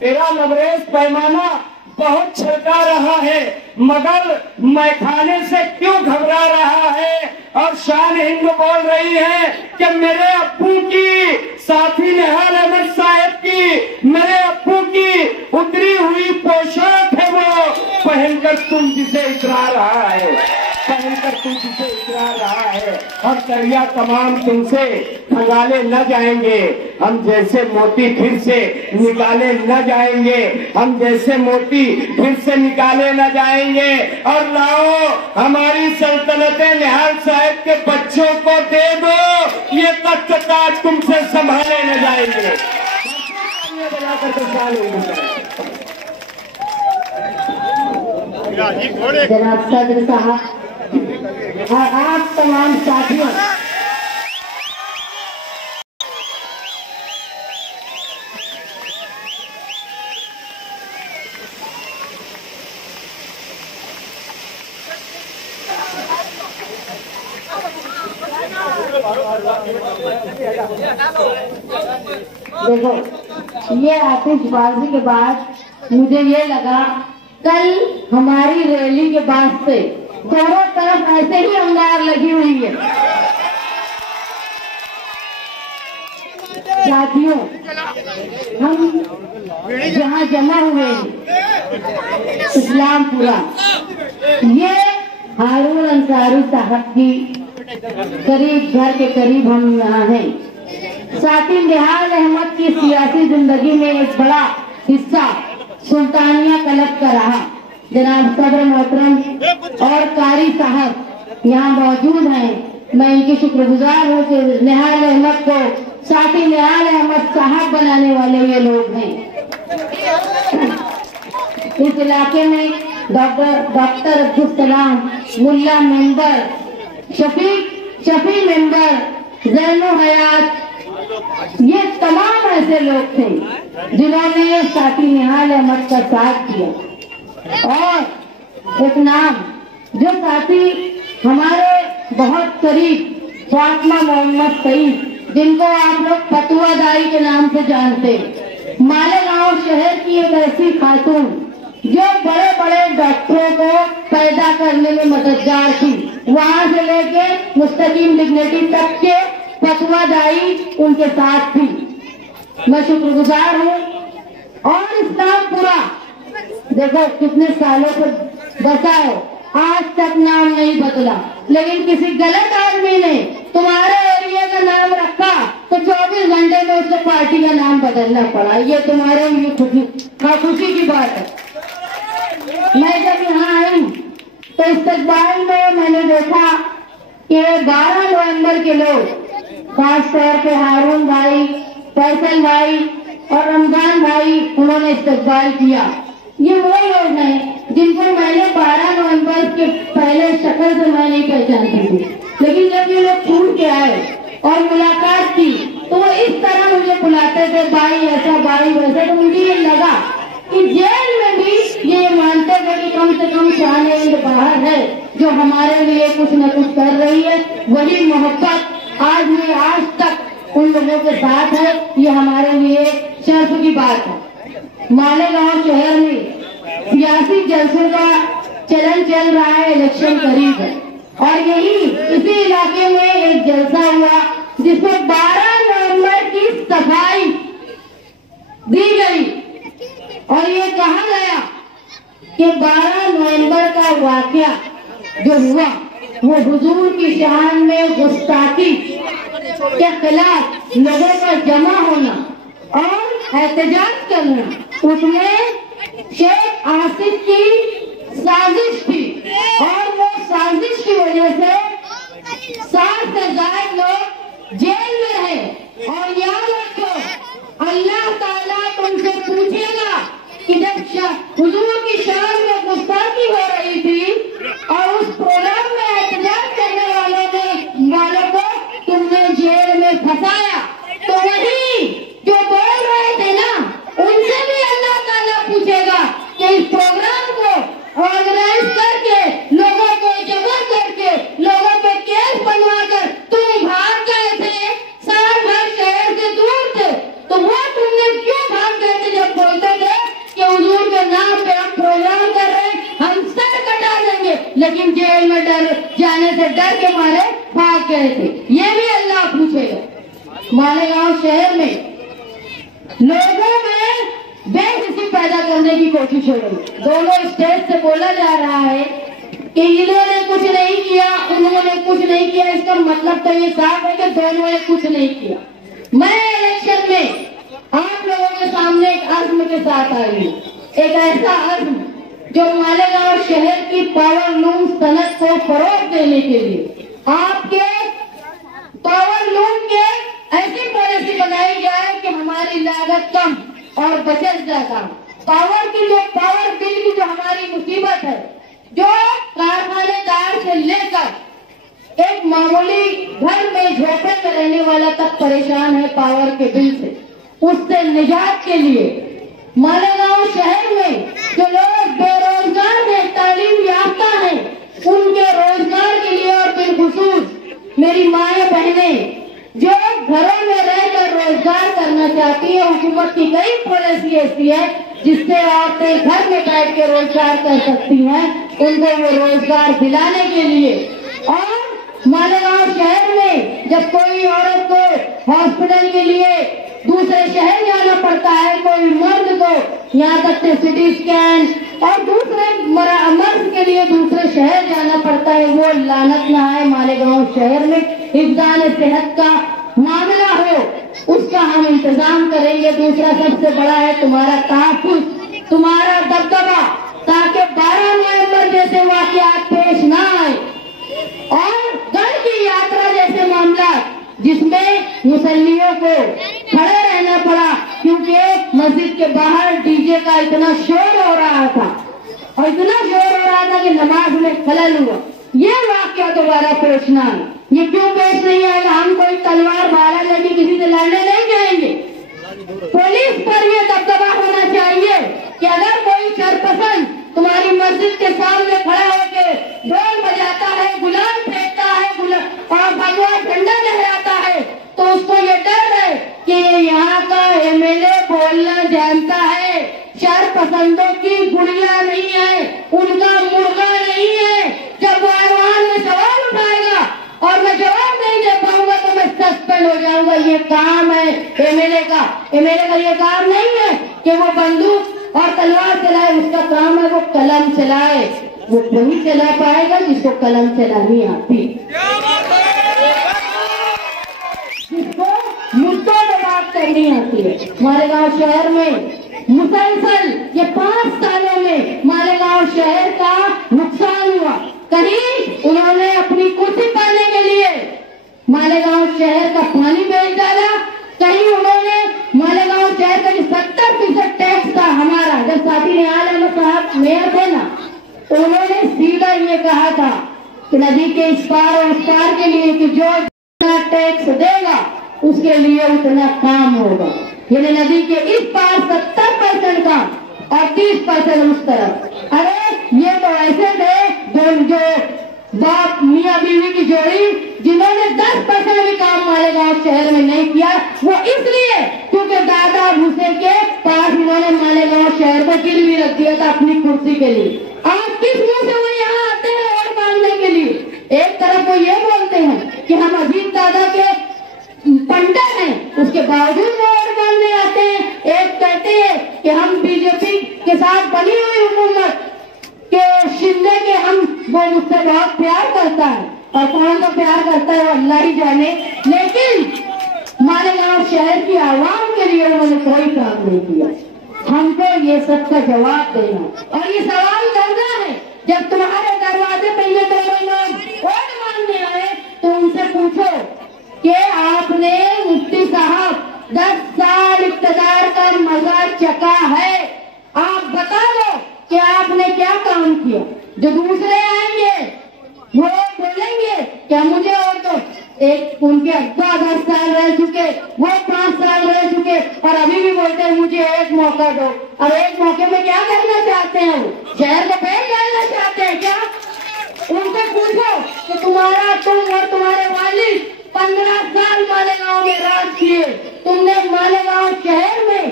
तेरा लबरेज पैमाना बहुत छलका रहा है, मगर मैखाने से क्यों घबरा रहा है? और शान हिंद बोल रही है कि मेरे अप्पू की, साथी निहाल अहमद साहब की, मेरे अप्पू की उतरी हुई पोशाक है वो पहनकर तुम जिसे इतरा रहा है, पहनकर तुम जिसे इतरा रहा है। और दरिया तमाम तुमसे खंगाले न जाएंगे, हम जैसे मोती फिर से निकाले न जाएंगे, हम जैसे मोती फिर से निकाले न जाएंगे। और लाओ हमारी सल्तनते निहाल साहब के बच्चों को दे दो, ये तख्त ताज तुमसे संभाले न जाएंगे। जनाब सदर साहब और आप तमाम साथियों, देखो ये आतिशबाजी के बाद मुझे ये लगा कल हमारी रैली के बाद से चारों तरफ ऐसे ही अंगार लगी हुई है। साथियों, हम जहाँ जमा हुए हैं इस्लामपुरा, ये हारून अंसारी साहब की करीब घर के करीब हम यहाँ हैं। साथी निहाल अहमद की सियासी जिंदगी में एक बड़ा हिस्सा सुल्तानिया क्लब का रहा। जनाब सदर मोहतरम और कारी साहब यहाँ मौजूद हैं। मैं इनकी शुक्रगुजार हूँ कि निहाल अहमद को साथी निहाल अहमद साहब बनाने वाले ये लोग हैं। इस इलाके में डॉक्टर अब्दुल सलाम, मुल्ला मेंबर, शफी मेंबर, जैनो हयात, ये तमाम ऐसे लोग थे जिन्होंने साथी निहाल अहमद का साथ दिया। और एक नाम जो साथी हमारे बहुत करीब, फातिमा मोहम्मद सईद, जिनको आप लोग फतुआदाई के नाम से जानते हैं, मालेगांव शहर की एक ऐसी खातून जो बड़े बड़े डॉक्टरों को पैदा करने में मददगार थी, वहाँ से लेके मुस्तकीम डिग्निटी तक के फतुआदाई उनके साथ थी। मैं शुक्रगुजार हूँ। और इस्लामपुरा देखो कितने सालों से बसा है, आज तक नाम नहीं बदला, लेकिन किसी गलत आदमी ने तुम्हारे एरिया का नाम रखा तो 24 घंटे में उससे पार्टी का नाम बदलना पड़ा। ये तुम्हारे लिए खुशी की बात है। मैं जब यहाँ आई तो इस्तकबाल में मैंने देखा कि 12 नवंबर के लोग, खास तौर पे हारून भाई, फैसल भाई और रमजान भाई, उन्होंने इस्तकबाल किया। ये वो लोग हैं जिनको मैंने 12 नवंबर के पहले शक्ल से मैं नहीं पहचानती थी, लेकिन जब ये लोग छूट के आए और मुलाकात की तो वो इस तरह मुझे बुलाते थे, भाई ऐसा भाई वैसा। तो मुझे ये लगा कि जेल में भी ये मानते थे कि कम से कम शान हिंद बाहर है जो हमारे लिए कुछ न कुछ कर रही है। वही मोहब्बत आज तक उन लोगों के साथ है। ये हमारे लिए शर्फ की बात है। मालेगांव शहर में सियासी जलसों का चलन चल रहा है, इलेक्शन करीब है, और यही इसी इलाके में एक जलसा हुआ जिसमें 12 नवंबर की सफाई दी गई और ये कहा गया कि 12 नवंबर का वाकया जो हुआ वो हुजूर की शान में गुस्ताखी के खिलाफ लोगों का जमा होना और एहतजाज करना, उसमें शेख आसिफ की साजिश थी। और वो साजिश की वजह से 60 से ज्यादा लोग जेल में रहे। और याद रखो, अल्लाह ताला तुमसे पूछेगा कि जब हुजूर की शान में गुस्ताखी हो रही थी और उस प्रोग्राम में एहतजाज करने वालों को तुमने जेल में फंसाया, तो वही जो बोल रहे थे ना, उनसे भी अल्लाह ताला पूछेगा कि इस प्रोग्राम को ऑर्गेनाइज करके, लोगों को जमा करके, लोगों पे केस बनवाकर तुम भाग गए थे, साल भर शहर से दूर थे, तो वो तुमने क्यों भाग लेकिन जेल में डर जाने से डर के मारे भाग गए थे। ये भी अल्लाह पूछेगा। मालेगांव शहर में लोगों में बेहिसी पैदा करने की कोशिश हो रही। दोनों स्टेज से बोला जा रहा है कि इन्होंने कुछ नहीं किया, उन्होंने कुछ नहीं किया। इसका मतलब तो ये साफ है कि दोनों ने कुछ नहीं किया। मैं इलेक्शन में आप लोगों के सामने एक अज़्म के साथ आई हूँ, एक ऐसा अज़्म जो मालेगांव शहर की पावरलूम सनत को फरोग देने के लिए आपके पावरलूम के ऐसी पॉलिसी बनाई जाए कि हमारी लागत कम और बचत ज्यादा। पावर बिल की जो हमारी मुसीबत है, जो कारखानेदार से लेकर एक मामूली घर में झोपड़े में रहने वाला तक परेशान है पावर के बिल से, उससे निजात के लिए मालेगांव शहर में जो लोग बेरोजगार हैं, तालीम याफ्ता हैं, उनके रोजगार के लिए और बिलखुसूस मेरी माएं बहनें जो घरों में रहकर रोजगार करना चाहती है, हुकूमत की कई पॉलिसी ऐसी है जिससे औरतें घर में बैठ के रोजगार कर सकती हैं, उनको वो रोजगार दिलाने के लिए। और मालेगांव शहर में जब कोई औरत को हॉस्पिटल के लिए दूसरे शहर जाना पड़ता है, कोई मर्द को यहाँ तक के सिटी स्कैन और दूसरे मर्द के लिए दूसरे शहर जाना पड़ता है, वो लानत ना आए मालेगांव शहर में हिफ्ज़ान सेहत का मामला हो, उसका हम इंतजाम करेंगे। दूसरा सबसे बड़ा है तुम्हारा तहफ़्फ़ुज़, तुम्हारा दबदबा, ताकि 12 नवंबर जैसे वाकयात पेश ना आए और गढ़ की यात्रा जैसे मामला जिसमें मुसल्लियों को खड़े रहना पड़ा क्योंकि मस्जिद के बाहर डीजे का इतना शोर हो रहा था और इतना शोर हो रहा था कि नमाज में खलल हुआ। ये वाकया दोबारा पेश ना आए। ये क्यों पेश नहीं आएगा? हम कोई तलवार भाला लेके किसी से लड़ने नहीं जाएंगे। पुलिस पर ये दबदबा होना चाहिए कि अगर कोई शरपसंद तुम्हारी मस्जिद के सामने खड़ा होकर ढोल बजाता है, गुलाल फेंकता है और भगवा झंडा लहराता है, तो उसको ये डर है कि यहाँ का एमएलए बोलना जानता है, शरपसंदों की गुड़िया नहीं है, उनका मुर्गा नहीं है। जब वो ऐवान में सवाल उठाएगा और मैं जवाब नहीं दे पाऊंगा तो मैं सस्पेंड हो जाऊंगा। ये काम है एमएलए का। एमएलए का ये काम नहीं है कि वो बंदूक और तलवार चलाए, उसका काम है वो कलम चलाए। वो वही चला पाएगा जिसको कलम चलानी आती, जिसको मुद्दों पर बात करनी आती है। मालेगांव शहर में मुसलसल ये 5 सालों में मालेगांव शहर का नुकसान हुआ। कहीं उन्होंने अपनी कुर्सी पाने के लिए मालेगांव शहर का पानी बेच डाला, कहीं उन्होंने मालेगांव शहर का 70% टैक्स था हमारा। जब साथी निहाल अहमद साहब मेयर थे ना, उन्होंने सीधा ये कहा था कि नदी के इस पार और उस पार के लिए कि जो जितना टैक्स देगा उसके लिए उतना काम होगा। यानी नदी के इस पार 70% काम और 30% उस तरफ। अरे ये तो ऐसे थे जो बाप मियाँ बीवी की जोड़ी जिन्होंने 10% भी काम मालेगांव शहर में नहीं किया। वो इसलिए क्योंकि दादा भूसे के पास उन्होंने मालेगांव शहर को गिरवी रख दिया था अपनी कुर्सी के लिए। आज किस मुंह से वो यहाँ आते हैं वोट मांगने के लिए? एक तरफ वो ये बोलते हैं कि हम अजीत दादा के पंडा हैं, उसके बावजूद वो वोट मांगने आते हैं। एक कहते हैं कि हम बीजेपी के साथ बनी हुई हुकूमत के शिंदे के वो मुझसे बहुत प्यार करता है और कौन सा प्यार करता है वो अल्लाह ही जाने, लेकिन मालेगांव शहर की आवाम के लिए उन्होंने कोई काम नहीं किया। हमको ये सब का जवाब देना और ये सवाल करना है। जब तुम्हारे दरवाजे पे ये दोनों लोग वोट मांगने आए तो उनसे पूछो कि आपने मुफ्ती साहब 10 साल इक़्तिदार का मजा चखा है, आप बता दो कि आपने क्या काम किया। जो दूसरे आएंगे वो बोलेंगे क्या मुझे और तो एक उनके अब्बा 10 साल रह चुके, वो 5 साल रह चुके और अभी भी बोलते हैं मुझे एक मौका दो। अब एक मौके में क्या करना चाहते हैं? वो शहर को फेंक डालना चाहते हैं क्या? उनसे पूछो कि तुम और तुम्हारे वालिद 15 साल मालेगांव में राज किए, तुमने मालेगांव शहर में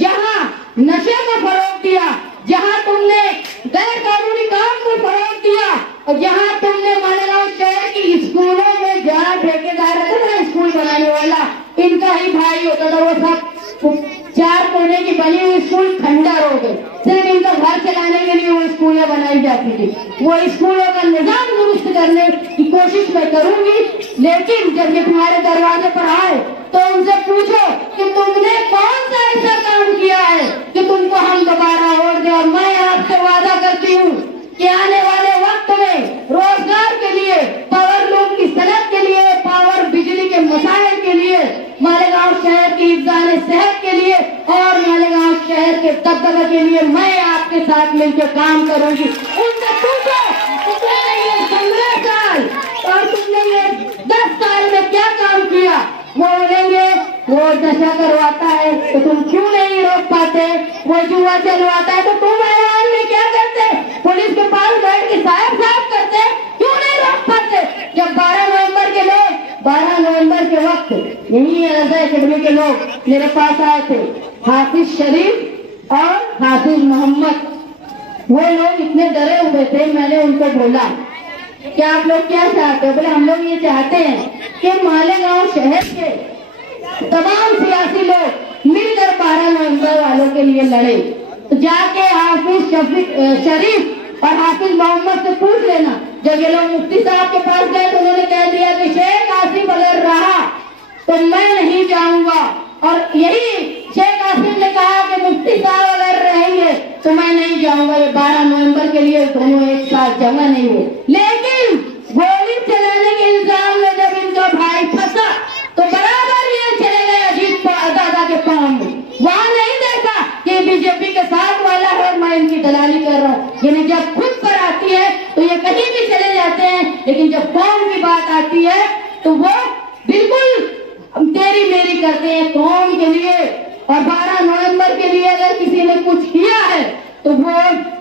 जहां नशे को फरोग दिया, जहां तुमने गैर कानूनी काम को फरोग दिया, और जहाँ तुमने मालेगांव शहर की स्कूलों में जहाँ ठेकेदार रहता था ना स्कूल बनाने वाला, इनका ही भाई होता था, वो सब 4 कोने की बनी हुई स्कूल खंडर हो गए। सिर्फ इनका घर चलाने के लिए वो स्कूलें बनाई जाती थी। वो स्कूलों का निजाम दुरुस्त करने की कोशिश मैं करूंगी, लेकिन जब ये तुम्हारे दरवाजे पर आए तो उनसे पूछो कि तुमने कौन सा ऐसा काम किया है कि तुमको हम दोबारा वोट दें। और मैं आपसे वादा करती हूँ कि आने वाले वक्त में रोजगार के लिए, पावर लूम की सनत के लिए, पावर बिजली के मसाइल के लिए, मालेगांव शहर की इब्दान सेहत के लिए और मालेगांव शहर के दबदबे के लिए मैं आपके साथ मिलकर काम करूंगी। उनसे पूछो तुमने ये 15 साल और तुमने ये 10 साल में क्या काम किया। वो बोलेंगे वो नशा करवाता है तो तुम क्यों नहीं रोक पाते, वो जुआ चलवाता है तो तुम ऐलान में क्या करते, पुलिस के पास बैठ के साहब करते, क्यों नहीं रोक पाते। जब 12 नवंबर के वक्त यही रजा अकेडमी के लोग मेरे पास आए थे, हाफिज शरीफ और हाफिज मोहम्मद, वो लोग इतने डरे हुए थे। मैंने उनको बोला कि आप लोग क्या चाहते हो। बोले हम लोग ये चाहते हैं कि मालेगांव शहर के तमाम सियासी लोग मिलकर 12 नवंबर वालों के लिए लड़े। तो जाके हाफिज शरीफ और हाफिज मोहम्मद से पूछ लेना। जब ये लोग मुफ्ती साहब के पास गए तो उन्होंने कह दिया कि शेख आसिफ अगर रहा तो मैं नहीं जाऊंगा, और यही शेख आसिफ ने कहा कि मुफ्ती साहब अगर रहेंगे तो मैं नहीं जाऊंगा। ये 12 नवंबर के लिए दोनों एक साथ जमा नहीं हुए। लेकिन गोली चलाने के इल्जाम में जब इनका भाई फंसा तो बराबर ये चले गए अजीत दादा के पांव में। वहां नहीं देखा कि बीजेपी के साथ वाला है, मैं इनकी दलाली कर रहा हूँ। यानी जब खुद पर आती है तो ये कहीं भी चले जाते हैं, लेकिन जब कौम की बात आती है तो वो बिल्कुल तेरी मेरी करते हैं कौम के लिए। और 12 नवंबर के लिए अगर किसी ने कुछ किया है तो वो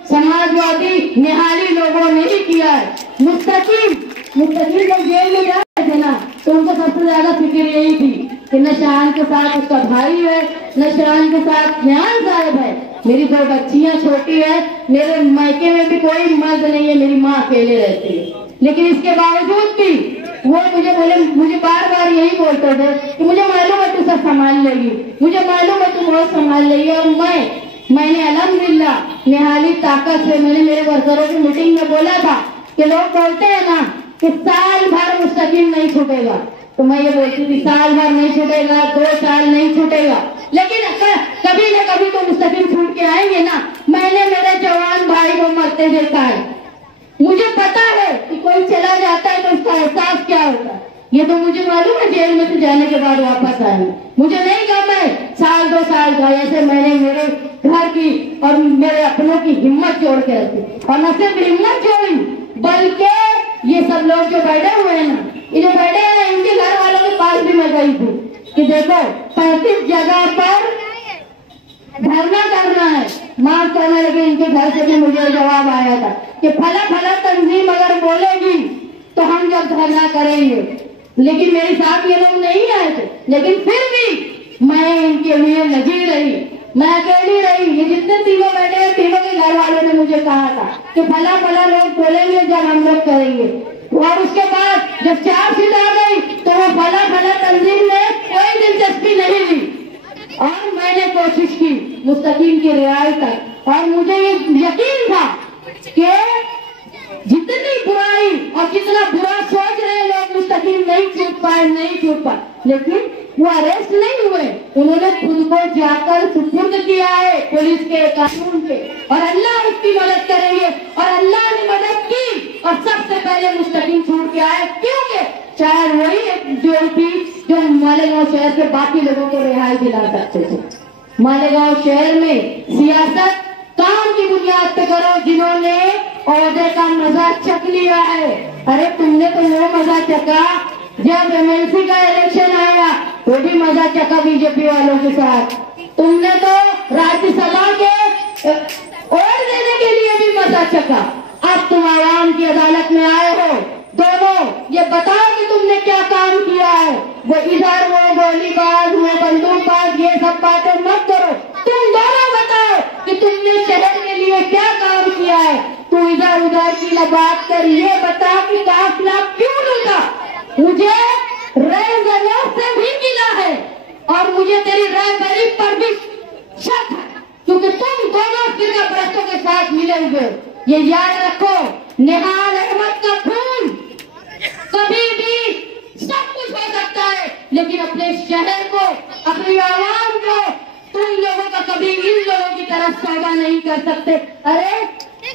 समाजवादी निहाली लोगों ने ही किया है। मुस्तकीम जब जेल में जा रहे थे ना तो उनको सबसे ज्यादा फिक्र यही थी कि न शान के साथ उसका भाई है, न शान के साथ न्यान साहब है, मेरी 2 बच्चियां छोटी है, मेरे मायके में भी कोई मर्द नहीं है, मेरी माँ अकेले रहती है। लेकिन इसके बावजूद भी वो मुझे बोले, मुझे बार बार यही बोलते थे कि मुझे मालूम है तू सब संभाल लेगी, मुझे मालूम है तू बहुत संभाल लेगी। और मैंने अल्हम्दुलिल्लाह निहाली ताकत से मैंने मेरे वर्करों की मीटिंग में बोला था कि लोग बोलते हैं ना कि साल भर मुस्तकीम नहीं छूटेगा, तो मैं ये बोलती थी साल भर नहीं छूटेगा, 2 साल नहीं छूटेगा, लेकिन कभी न कभी तो मुस्तकीम छूट के आएंगे ना। मैंने मेरे जवान भाई को मरते देखा है, मुझे पता है कि कोई चला जाता है तो उसका एहसास क्या होता है। ये तो मुझे मालूम है जेल में से जाने के बाद वापस आए, मुझे नहीं कहा मैं साल 2 साल का। ऐसे मैंने मेरे घर की और मेरे अपनों की हिम्मत जोड़ के रखी, और न सिर्फ हिम्मत जोड़ी बल्कि ये सब लोग जो बैठे हुए हैं ना, ये जो बैठे हैं ना, इनके घर वालों के पास भी मैं गई थी कि देखो 35 जगह पर धरना करना है, माफ करना, लेकिन इनके घर से भी मुझे जवाब आया था कि फला तंजीम अगर बोलेगी तो हम जब धरना करेंगे। लेकिन मेरे साथ ये लोग नहीं आए थे, लेकिन फिर भी मैं इनके लिए लगी रही, मैं अकेली रही। ये जितने तीनों बैठे हैं, तीनों के घर वालों ने मुझे कहा था कि फला लोग बोलेंगे जब हम लोग करेंगे। और उसके बाद जब चार्जशीट आ गई तो वो फला तंजीम ने कोई दिलचस्पी नहीं ली, और मैंने कोशिश की मुस्तकीम की रिहाई तक। और मुझे ये यकीन था कि जितनी बुराई और जितना बुरा सोच रहे लोग मुस्तकीम नहीं छूट पाए, लेकिन वो अरेस्ट नहीं हुए, उन्होंने खुद को जाकर सुपुर्द किया है पुलिस के कानून पे, और अल्लाह उसकी मदद करेंगे। और अल्लाह ने मदद की, और सबसे पहले मुस्तकीम छूट के आए, क्योंकि शायद वही एक जोड़ थी जो मालेगांव शहर के बाकी लोगों को रिहाई दिला सकते थे। मालेगांव शहर में सियासत काम की बुनियाद पे करो, जिन्होंने ओहदे का मजा चख लिया है। अरे तुमने तो वो मजा चखा जब एमएलसी का इलेक्शन आया, वो भी मजा चखा बीजेपी वालों के साथ। तुमने तो राज्यसभा के वोट देने के लिए भी मजा चखा। अब तुम आवाम की अदालत में आए हो, दोनों ये बताओ कि तुमने क्या काम किया है। वो इधर वो गोलीबाज, वो बंदूकबाज, ये सब बातें मत करो, तुम दोनों बताओ कि तुमने शहर के लिए क्या काम किया है। तू इधर उधर की बात कर, ये बता कि काफिला क्यों लूटा? मुझे रेल से भी मिला है और मुझे तेरी रायबरेली पर भी शक है, क्योंकि तुम दोनों फिरका परस्तों के साथ मिले हुए। ये याद रखो, निहाल अहमद का खून कभी भी सब कुछ हो सकता है, लेकिन अपने शहर को, अपनी आवाम को तुम लोगों का कभी इन लोगों की तरफ सौदा नहीं कर सकते। अरे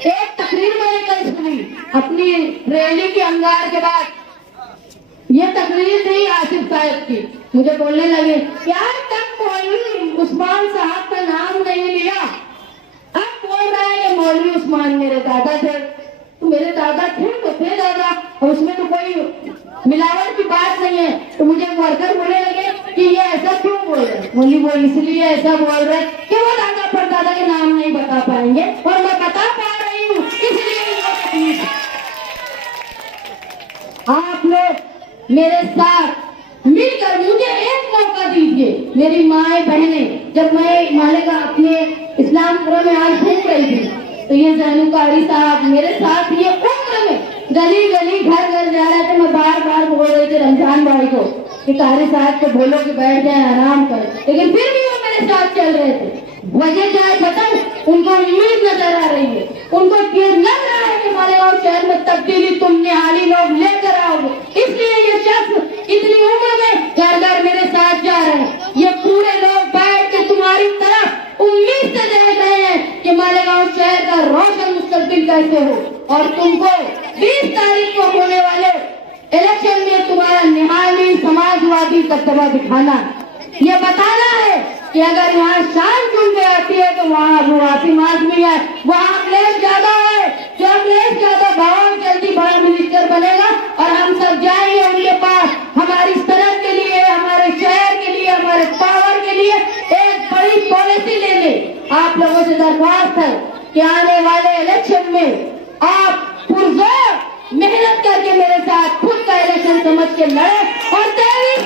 एक तकरीर मैंने कल सुनी अपनी रैली के अंगार के बाद, ये तकरीर थी आसिफ साहब की। मुझे बोलने लगे यार तब मौलवी उस्मान साहब का नाम नहीं लिया, अब बोल रहा है कि मौलवी उस्मान मेरे दादा थे। तो मेरे दादा थे तो थे दादा, और उसमें तो कोई मिलावट की बात नहीं है। तो मुझे वर्कर बोलने लगे कि ये ऐसा क्यों बोल रहे? बोली वो इसलिए ऐसा बोल रहे कि वो दादा परदादा के नाम नहीं बता पाएंगे, और मैं बता पा रही हूँ, इसलिए आप लोग मेरे साथ मिलकर मुझे एक मौका दीजिए। मेरी माए बहने, जब मैं मालिका अपने इस्लामपुरा में आज घूम रही थी तो ये जैनू कारी साहब मेरे साथ ये उम्र में गली गली घर घर जा रहे थे। मैं बार बार बोल रही थी रमजान भाई को कि कारी साहब को बोलो कि बैठ जाए आराम कर, लेकिन फिर भी वो मेरे साथ चल रहे थे। वजह क्या है पता है? उनको उम्मीद नजर आ रही है, उनको ये लग रहा है कि मालेगांव शहर में तब्दीली तुम निहाली लोग लेकर आओगे, इसलिए ये शख्स इतनी उम्र में घर घर मेरे साथ जा रहे हैं। ये पूरे लोग बैठ के तुम्हारी तरफ उम्मीद से देख रहे हैं कि मालेगांव शहर का रोशन मुस्तकबिल कैसे हो, और तुमको 20 तारीख को होने वाले इलेक्शन में तुम्हारा निहाली समाजवादी दबदबा दिखाना, ये बताना है कि अगर यहाँ शान चुन के आती है तो वहाँ अबू हातिम आजमी है, वहाँ अखिलेश यादव है। जो अखिलेश यादव बहुत जल्दी बड़ा मिनिस्टर बनेगा और हम सब जाएंगे उनके पास, हमारी सड़क के लिए, हमारे शहर के लिए, हमारे पावर के लिए एक बड़ी पॉलिसी लेंगे। आप लोगों से दरख्वास्त है कि आने वाले इलेक्शन में आप पुरजोर मेहनत करके मेरे साथ खुद का इलेक्शन समझ के लड़े और 23